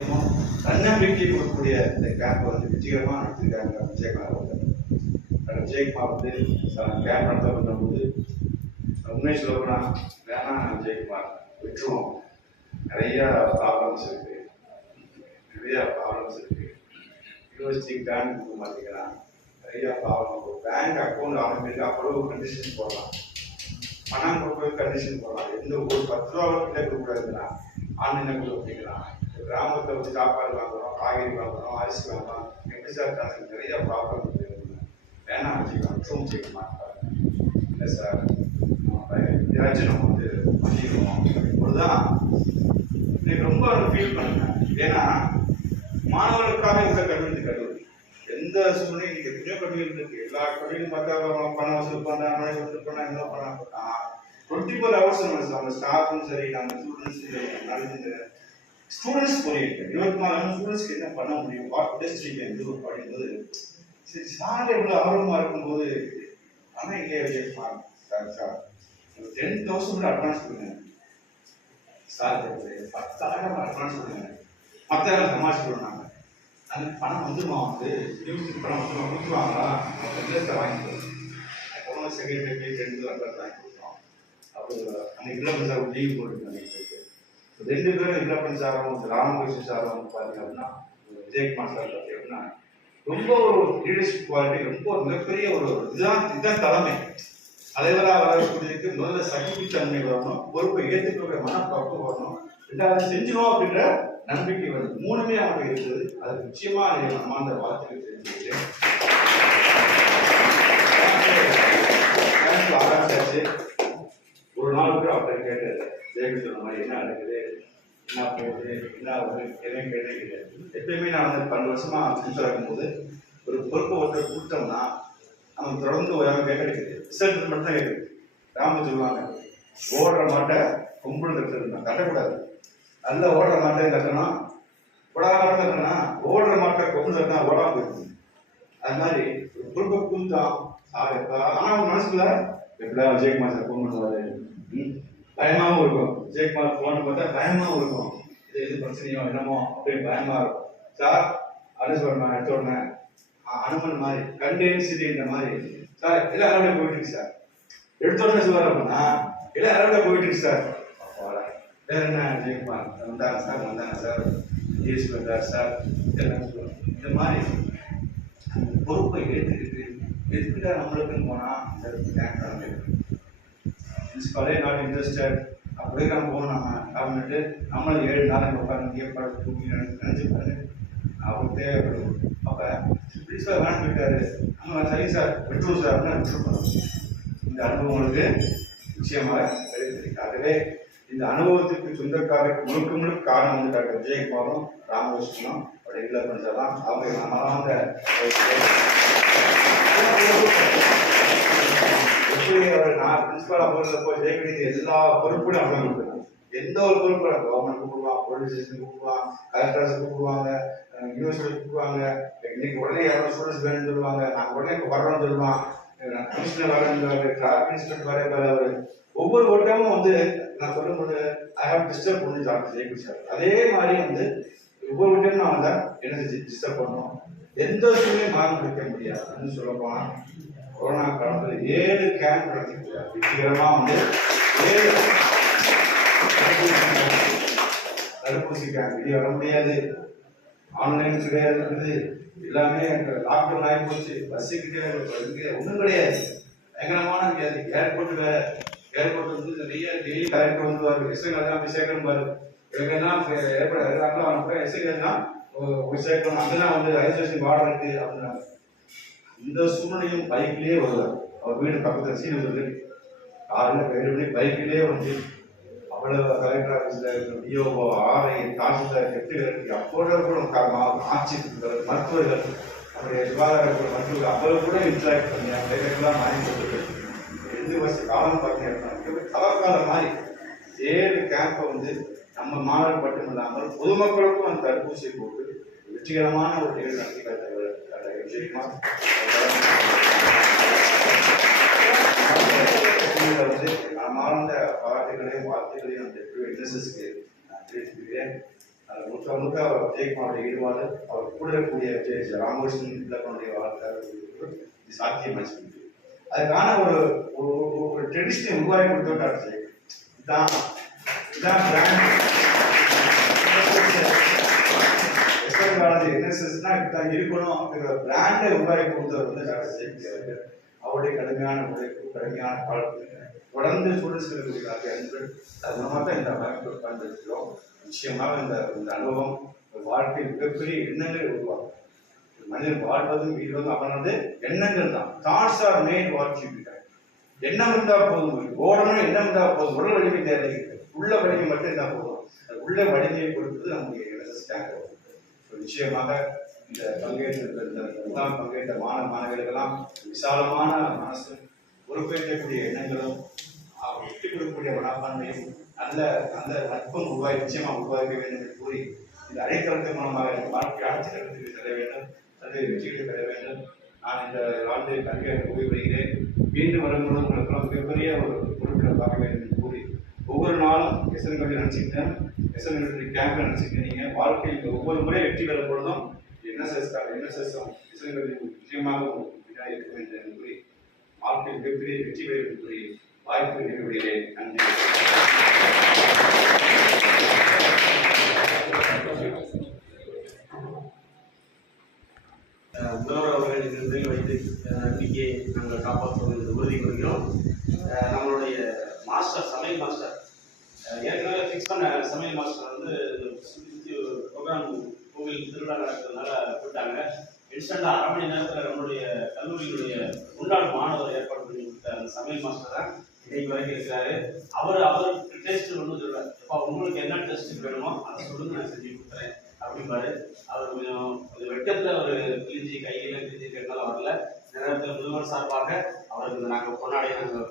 தன்னம்பிக்கை கொடுக்கக்கூடிய இந்த கேம்ப் வந்து வெற்றிகரமாக நடத்திருக்காங்க விஜயகுமார் அவர்கள். விஜயகுமார் வந்து கேம்ப் நடத்த பண்ணும்போது உண்மை சொல்லப்போனா வேணாம் விஜயகுமார் விட்டுருவோம், நிறைய ப்ராப்ளம்ஸ் இருக்கு, யூனிவர்சிட்டி பேங்க் கொடுக்க மாட்டேங்கிறான், நிறைய ப்ராப்ளம். பேங்க் அக்கௌண்ட் ஆரம்பிச்சு அவ்வளவு கண்டிஷன் போடலாம், பணம் கொடுக்கறது கண்டிஷன் போடலாம், எந்த ஒரு 10 ரூபா கிட்ட கொடுக்குறதுனா ஆன்லைனில் கொடுக்க அப்படிங்கிறான். கிராமத்தை வச்சு சாப்பாடு வாங்குறோம், காய்கறி வாங்குறோம், அரிசி வாங்குறோம், எப்படி சார் காசு நிறைய ப்ராப்ளம் இருக்கு, வேணாம் வச்சுக்கலாம் ட்ரூம் செய்ய மாட்டார். இல்லை சார் ஏதாச்சும் நம்ம வந்து பண்ணிடுவோம் இப்படிதான் இன்னைக்கு ரொம்ப ஃபீல் பண்ணுறேன். ஏன்னா மாணவர்களுக்காக இந்த கல்லூரி எந்த சூழ்நிலையும் இன்னைக்கு எத்தனையோ கல்லூரிகள் இருக்கு, எல்லா கல்லூரியும் பார்த்தா பணம் வசூல் பண்ண வசூல் பண்ண என்ன பண்ண 24 hours நம்ம ஸ்டாஃபும் சரி, நம்ம ஸ்டூடெண்ட்ஸ் நடந்து ஸ்டூடெண்ட்ஸ் போயிட்டு 24 ஸ்டூடெண்ட்ஸ்க்கு என்ன பண்ண முடியும், what best we can do அப்படிங்கும்போது சரி சார் எவ்வளோ ஆர்வமாக இருக்கும்போது ஆனால் இல்லையா விஜயகுமார் சார் 10,000 கூட அட்வான்ஸ் கொடுங்க சார், 10,000 அட்வான்ஸ் கொடுங்க, மற்ற சமாளிச்சு கொடுனாங்க. அந்த பணம் வந்துடுமா, வந்து யூனிவர்சிட்டி பணம் வந்துடுமா, கொடுத்துருவாங்களா, சார் வாங்கிக்கிறோம். அப்போ செக்ரட்டரி 2 வாங்கி கொடுத்தோம். அப்போ அன்னைக்கு இல்லை சார் லீவ் போட்டுருக்காங்க. 2 பேரும் இல்லை சாரும் ராமகிருஷ்ணன் சாரும் வந்து பார்த்தீங்க அப்படின்னா விஜயகுமார் சார் பார்த்தீங்க அப்படின்னா ரொம்ப ஒரு லீடர்ஷிப் குவாலிட்டி, ரொம்ப மிகப்பெரிய ஒரு இதுதான் தலைமை. அதைவெல்லாம் வரக்கூடியதுக்கு முதல்ல சகிப்புத்தன்மை வரணும், பொறுப்பை ஏற்றுக்கக்கூடிய மனப்பக்குவம் வரணும், 2வது செஞ்சிடும் அப்படின்ற நம்பிக்கை வருது. 3மே அவங்க இருக்குது. அது நிச்சயமா அந்த வாழ்த்துக்கள் தெரிஞ்சுக்கிட்டு ஆரம்பிச்சாச்சு. ஒரு நாள் கூட அவர் கேட்டாரு ஜெயகுமார் சொன்ன மாதிரி என்ன நடக்குது, என்ன போகுது, என்ன ஆகுது, என்ன கேட்டு எப்பயுமே நான் வந்து 12 வருஷமா பிரின்சிபல் இருக்கும்போது ஒரு பொறுப்பை ஒருத்தர் கொடுத்தோம்னா நம்ம தொடர்ந்து ஒரு கிடைக்குது, ரிசல்ட் மட்டும் தான் இருக்குது. ராம சொல்லுவாங்க, ஓடுற மாட்டை கும்பிடு கட்டுறது கட்டக்கூடாது, நல்ல ஓடுற மாட்டை கட்டணும், ஓடாத கட்டணும், ஓடுற மாட்டை கொம்பு கட்டினா ஓடாம போயிருக்கு. அது மாதிரி ஒரு பொறுப்பை கொடுத்தான். ஆனால் மனசுக்குள்ள எப்படியா விஜயகுமார் சார் ஃபோன் பண்ணுவாரு, பயமாகவும் இருக்கும். விஜயகுமார் ஃபோன் பார்த்தா பயமாகவும் இருக்கும், இது பிரச்சனையோ என்னமோ அப்படின்னு பயமா இருக்கும். சார் அப்படின்னு சொல்றேன், எடுத்த உடனே அனுமன் மாதிரி கண்டேன்சின்ற மாதிரி சார் எல்லாம் அறுவடை போயிட்டு இருக்கு சார், எடுத்த உடனே சொல்லுவார் அப்படின்னா எல்லாம் அறுவடை போயிட்டு இருக்கு சார். வேற என்ன விஜயகுமார் வந்தாங்க சார் ஜிஎஸ்பி வந்தார் சார் எல்லாம் சொல்லுவாங்க. இந்த மாதிரி பொறுப்பை ஏற்றுக்கிட்டு எதுக்கிட்ட நம்மளுக்குன்னு போனால் பிரின்சிபாலே நாட் இன்ட்ரெஸ்டட் அப்படியே நம்ம போனோம் அப்படின்ட்டு நம்மளும் 7 நாளைக்கு உட்காந்து ஏற்பாடு தூக்கி நினைச்சு பாருங்க அவருக்கு தேவைப்படும். அப்போ பிரின்சிபல் வேணும் போயிட்டாரு, நம்ம சரி சார் விட்டுருவோம் சார் அப்படின்னு விட்டுருக்கணும். இந்த அனுபவம் உங்களுக்கு நிச்சயமாக கிடைத்திருக்கு. ஆகவே இந்த அனுபவத்துக்கு சொந்தக்காரர் முழுக்க காரணம் வந்து டாக்டர் விஜயகுமாரும் ராமகிருஷ்ணனும் அப்படி இல்லை பண்ணலாம். அவங்க நம்மளாம் எப்படி அவர் நான் பிரின்சிபலாக போகிறப்போ ஜெயகணி எல்லா பொறுப்பும் அவங்க கொடுக்குறாங்க. எந்த ஒரு பொறுப்பு கவர்மெண்ட் கூப்பிடுவாங்க, போலீஸ் ஸ்டேஷன் கூப்பிடுவாங்க, கலெக்டர்ஸ் கூப்பிடுவாங்க, யூனிவர்சிட்டி கூப்பிடுவாங்க. இன்னைக்கு உடனே யாரும் ஸ்டூடெண்ட்ஸ் வேணும்னு சொல்லுவாங்க, நாங்கள் உடனே இப்போ வர்றோம்னு சொல்லுவான், கமிஷனர் வரேன்னு டிராஃபிக் இன்ஸ்பெக்டர் வரேன். அவர் ஒவ்வொரு வட்டமும் வந்து நான் சொல்லும்போது ஐ ஹவ் டிஸ்டர்ப் பண்ணி டாக்டர் ஜெயகுமார் சார். அதே மாதிரி வந்து ஒவ்வொரு வட்டமும் நான் வந்து என்ன டிஸ்டர்ப் பண்ணோம், எந்த சூழ்நிலையும் மாறி முடிக்க முடியாதுன்னு சொல்ல போனால் கொரோனா காலத்தில் 7 கேம்ப் நடத்திட்டு வெற்றிகரமாக வந்து 7 தடுப்பூசி கேம்ப். வெளியே வர முடியாது, ஆன்லைன் கிடையாது, எல்லாமே லாக்டவுன் ஆகி போச்சு, பஸ்ஸு கிடையாது, ஒன்றும் கிடையாது, பயங்கரமான முடியாது. ஏர்போர்ட் வேற, ஏர்போர்ட் வந்து நிறைய டெய்லி கலெக்டர் வந்து வருது, எஸ்ஐலாம் போய் சேர்க்கணும் பாரு, எல்லாம் ஏர்போர்ட் அவங்க எஸ்ஐலாம் போய் சேர்க்கணும், அங்கெல்லாம் வந்து ரெஜிஸ்ட்ரேஷன் வார்டு இருக்கு அப்படின்னாங்க. இந்த சூழ்நிலையும் பைக்லேயே வருவார். அவர் வீடு பக்கத்தில் சீன சொல்லி காரில் 7 மணி பைக்கிலே வந்து அவ்வளவு கலெக்டர் ஆஃபீஸில் டிஓஓ ஆர்ஐ தாசில்தார் கெட்டுகளுக்கு அப்போது கூட ஆட்சி மருத்துவர்கள் நம்முடைய சுகாதாரத்துறை மருத்துவர்கள் அவ்வளவு கூட இன்ட்ராக்ட் பண்ணி டைரெக்டாக மாறி கொடுத்துருக்கு. 2 வருஷ காலம் பார்த்தீங்கன்னா கலக்காலம் மாதிரி 7 கேம்பை வந்து நம்ம மாணவர்கள் மட்டும் இல்லாமல் பொதுமக்களுக்கும் அந்த தடுப்பூசியை போட்டு வெற்றிகரமான ஒரு நிகழ்வு நடத்தி காத்தவர் விஜயகுமார். வந்து நான் மாறந்த பாராட்டுகளையும் வாழ்த்துக்களையும் அந்த என்எஸ்எஸ்க்கு நான் தெரிவித்துக்கிறேன். அது முழுக்க முழுக்க அவர் விஜயகுமாரோட ஈடுபாடு, அவர் கூட இருக்கக்கூடிய ராமகிருஷ்ணன் இலக்கனுடைய வாழ்க்கை இது சாத்தியமாச்சு. அதுக்கான ஒரு ஒரு ட்ரெடிஷனை உருவாக்கி கொடுத்தோட்டார் விஜய். இதுதான் இதுதான் பிராண்ட். என்எஸ்எஸ்னா இப்படிதான் இருக்கணும் அப்படிங்கிற பிராண்டை உருவாக்கி கொடுத்தவர் வந்து டாக்டர் ஜெயந்தி. அவருடைய கடுமையான உழைப்பு, கடுமையான காலத்தில் தொடர்ந்து ஸ்டூடெண்ட்ஸ் இருக்கக்கூடிய அன்பு அது மூலமாக தான் இந்த அமைப்பு உட்கார்ந்துருக்கிறோம். நிச்சயமாக இந்த அனுபவம் வாழ்க்கையில் மிகப்பெரிய எண்ணங்களை உருவாக்கும். மனிதன் வாழ்வதும் வீழ்வதும் அவனது எண்ணங்கள் தான். Thoughts R mat what you become. எண்ணம் இருந்தால் போதும், ஓடணும் எண்ணம் இருந்தால் போதும், உடல் வலிமை தேவையில்லை, உள்ள வலிமை மட்டும் இருந்தால் போதும். அது உள்ள வலிமையை கொடுப்பது நம்முடைய என்எஸ்எஸ் கேம்ப். நிச்சயமாக இந்த பங்கேற்ற மாணவர்களுக்கெல்லாம் விசாலமான மனசு, பொறுப்பேற்கக்கூடிய எண்ணங்களும், விட்டுக் கொடுக்கக்கூடிய மனப்பான்மையும், நல்ல அந்த நட்பும் நிச்சயமாக உருவாக்க வேண்டும் என்று கூறி இந்த அழைத்தளத்தின் மூலமாக என் வாழ்க்கை ஆட்சியர்களுக்கு செல்ல வேண்டும், தன்னுடைய வெற்றிகளை பெற வேண்டும். நான் இந்த ஆண்டு கல்வியாக கூறிவிடுகிறேன். மீண்டும் வரும்போது உங்களுக்கெல்லாம் மிகப்பெரிய ஒரு பொருட்களை பார்க்க வேண்டும் என்று கூறி ஒவ்வொரு நாளும் எஸ்என்கல்வி நினைச்சுக்கிட்டேன், எஸ்என்கல்வி கேம்ப் நினைச்சுக்கிட்டீங்க. வாழ்க்கையில் ஒவ்வொரு முறை வெற்றி பெறும் பொழுதும் என்எஸ்எஸ் எஸ்என்கல்வி நிச்சயமாக இருக்க வேண்டும் என்று கூறி வாழ்க்கையில் மிகப்பெரிய வெற்றி பெறும் என்று கூறி வாய்ப்பு நிறுவுகிறேன். நன்றி. முதல்வர் அவர்கள் நிலையில் வைத்து நம்பிக்கையை நாங்கள் காப்பாற்றுவது உறுதி கொள்கிறோம். நம்மளுடைய மாஸ்டர், சமையல் மாஸ்டர் ஏற்கனவே ஃபிக்ஸ் பண்ண சமையல் மாஸ்டர் வந்து ப்ரோக்ராம் கோவில் திருவிழா நடக்கிறதுனால போயிட்டாங்க. இன்ஸ்டண்டாக 1/2 மணி நேரத்தில் நம்மளுடைய கல்லூரியினுடைய முன்னாள் மாணவர் ஏற்பாடு பண்ணி கொடுத்த அந்த சமையல் மாஸ்டர் தான் இன்னைக்கு வரைக்கும் இருக்கிறாரு. அவருக்கு டெஸ்ட் ஒன்றும் சொல்லுவார். இப்போ உங்களுக்கு என்ன டெஸ்ட் வேணுமோ அதை சொல்லுங்க, நான் செஞ்சு கொடுக்குறேன் அப்படிம்பாரு. அவர் கொஞ்சம் வெட்டத்தில் அவர் கிழிஞ்சி கையில் கிழிஞ்சி கேட்டாலும் வரல. இந்த நேரத்தில் முதல்வர் சார்பாக அவருக்கு நாங்கள் கொண்டாடி நாங்கள்